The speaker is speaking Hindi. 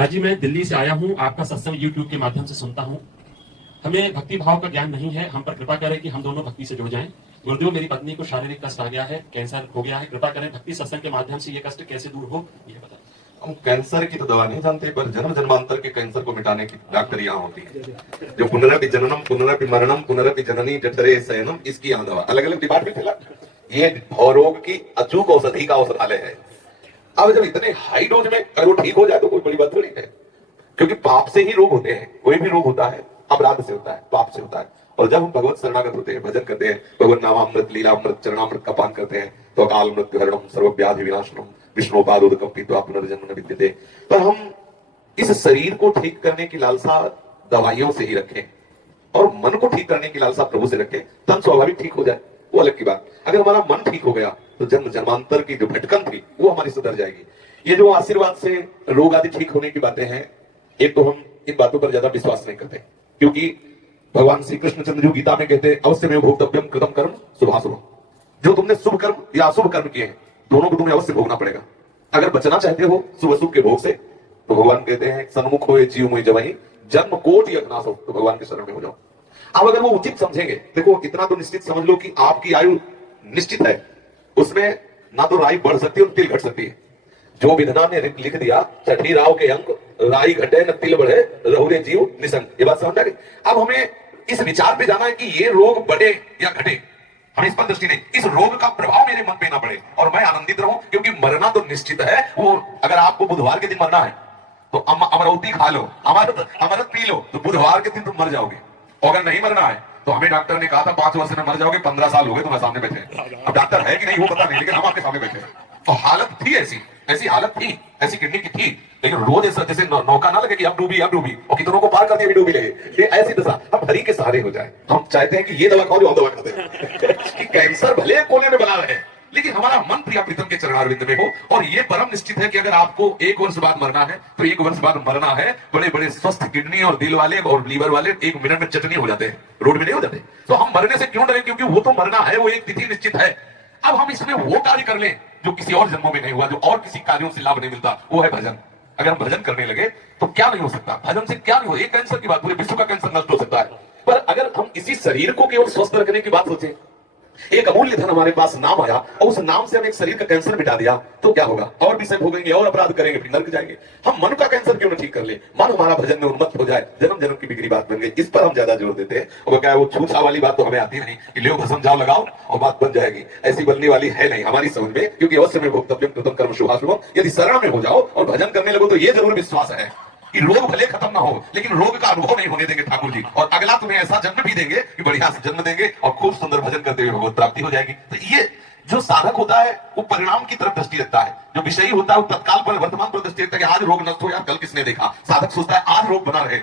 महाराज जी, मैं दिल्ली से आया हूँ, आपका सत्संग यूट्यूब के माध्यम से सुनता हूँ। हमें भक्ति भाव का ज्ञान नहीं है, हम पर कृपा करें कि हम दोनों भक्ति से जुड़ जाएं। गुरुदेव, मेरी पत्नी को शारीरिक कष्ट आ गया है, कैंसर हो गया है, कृपा करें भक्ति सत्संग के माध्यम से ये कष्ट कैसे दूर हो, ये बता। हम कैंसर की तो दवा नहीं जानते, पर जन्म जन्मांतर के कैंसर को मिटाने की डॉक्टर यहाँ होती है। जो पुनरपि जननम पुनरपि मरणम पुनरपि जननी जठरे शयनम, इसकी यहाँ दवा। अलग अलग डिपार्टमेंट है, ये भवरोग की अचूक औषधि का औषधालय है। अब जब इतने हाई डोज में अगर वो ठीक हो जाए तो कोई बड़ी बात थोड़ी है, क्योंकि पाप से ही रोग होते हैं। कोई भी रोग होता है अपराध से होता है, पाप से होता है। और जब हम भगवत शरणागत होते हैं, भजन करते हैं, भगवत नामामृत लीलामृत चरणामृत का पान करते हैं, तो अकाल मृत्यु हरणम सर्वव्याधि विनाशनम विष्णुपादोदकम पीत्वा पुनर्जन्म न विद्यते। पर हम इस शरीर को ठीक करने की लालसा दवाइयों से ही रखें और मन को ठीक करने की लालसा प्रभु से रखें, तन स्वाभाविक ठीक हो जाए, वो अलग की बात। अगर हमारा मन ठीक हो गया तो जन्म जन्मांतर की जो भटकन थी वो हमारी सुधर जाएगी। ये जो आशीर्वाद से रोग आदि ठीक होने की बातें हैं, एक तो हम इन बातों पर ज्यादा विश्वास नहीं करते, क्योंकि भगवान श्री कृष्णचंद्र जी गीता में कहते हैं, अवश्य में भोक्तव्यम कृतम कर्म शुभाशुभ। जो तुमने शुभ कर्म या अशुभ कर्म किए हैं, दोनों को तुम्हें अवश्य भोगना पड़ेगा। अगर बचना चाहते हो शुभ अशुभ के भोग से, तो भगवान कहते हैं, सन्मुख हो जीव मुझ जवही जन्म कोटि अघनाश हो, तो भगवान के शरण में हो जाओ। अब अगर वो उचित समझेंगे, देखो इतना तो निश्चित समझ लो कि आपकी आयु निश्चित है, उसमें ना तो राई बढ़ सकती है और तिल घट सकती है। जो विधना ने लिख दिया, छठी राव के अंक, राई घटे न तिल बढ़े, रहुरे जीव निसंग। ये बात समझ आ गई। अब हमें इस विचार पे जाना है कि ये रोग बढ़े या घटे, हमें इस पर दृष्टि नहीं, इस रोग का प्रभाव मेरे मन पे ना पड़े और मैं आनंदित रहूं, क्योंकि मरना तो निश्चित है। वो अगर आपको बुधवार के दिन मरना है तो अमरौती खा लो, अमृत पी लो, तो बुधवार के दिन तुम मर जाओगे। और अगर नहीं मरना है तो हमें डॉक्टर ने कहा था 5 वर्ष में मर जाओगे, 15 साल हो गए तुम्हारे सामने बैठे। अब डॉक्टर है कि नहीं वो पता नहीं, लेकिन हम आपके सामने बैठे। तो हालत थी ऐसी हालत थी, ऐसी किडनी की थी। लेकिन रोज ऐसा जैसे नौका ना लगे कि अब डूबी और कितनों को पार कर दिया भी डूबी लगे, ये ऐसी दशा अब हरि के सहारे हो जाए। हम चाहते हैं कि ये दवा खाओ जो हम दवा खाते हैं कि कैंसर भले कोने में बना रहे, लेकिन हमारा मन प्रिया प्रीतम के चरणारविंद में हो। और ये परम निश्चित है कि अगर आपको 1 वर्ष बाद मरना है तो 1 वर्ष बाद मरना है। बड़े बड़े स्वस्थ किडनी और दिल वाले और लीवर वाले 1 मिनट में चटनी हो जाते हैं, रोड में नहीं हो जाते। तो हम मरने से क्यों डरें, क्योंकि वो तो मरना है, वो एक तिथि निश्चित है। अब हम इसमें वो कार्य कर लें जो किसी और जन्मों में नहीं हुआ, जो और किसी कार्यों से लाभ नहीं मिलता, वो है भजन। अगर हम भजन करने लगे तो क्या नहीं हो सकता, भजन से क्या नहीं हो। एक कैंसर की बात, पूरे विश्व का कैंसर नष्ट हो सकता है। पर अगर हम इसी शरीर को केवल स्वस्थ रखने की बात सोचें, एक अमूल्य धन हमारे पास नाम आया और उस नाम से हम एक शरीर का कैंसर मिटा दिया, तो क्या होगा? और विषय भोगेंगे और अपराध करेंगे, फिर नरक जाएंगे। हम मन का कैंसर क्यों न ठीक कर ले, मन हमारा भजन में उन्मत्त हो जाए, जन्म जन्म की बिगड़ी बात बन गई। इस पर हम ज्यादा जोर देते हैं। और क्या है, वो छूछा वाली बात तो हमें आती है नहीं कि ले भस्म जाओ लगाओ और बात बन जाएगी, ऐसी बनने वाली है नहीं हमारी समझ में। क्योंकि अवश्य में भोक्तव्यम कृतम कर्म शुभाशुभम, यदि शरण में हो जाओ और भजन करने लगो तो ये जरूर विश्वास है कि रोग भले खत्म ना हो, लेकिन रोग का अनुभव नहीं होने देंगे ठाकुर जी। और अगला तुम्हें ऐसा जन्म भी देंगे कि बढ़िया से जन्म देंगे और खूब सुंदर भजन करते हुए भगवत प्राप्ति हो जाएगी। तो ये जो साधक होता है वो परिणाम की तरफ दृष्टि रखता है, जो विषयी होता है वो तत्काल पर वर्तमान पर दृष्टि रखता है कि आज रोग नष्ट हो या कल किसने देखा। साधक सोचता है आज रोग बना रहे।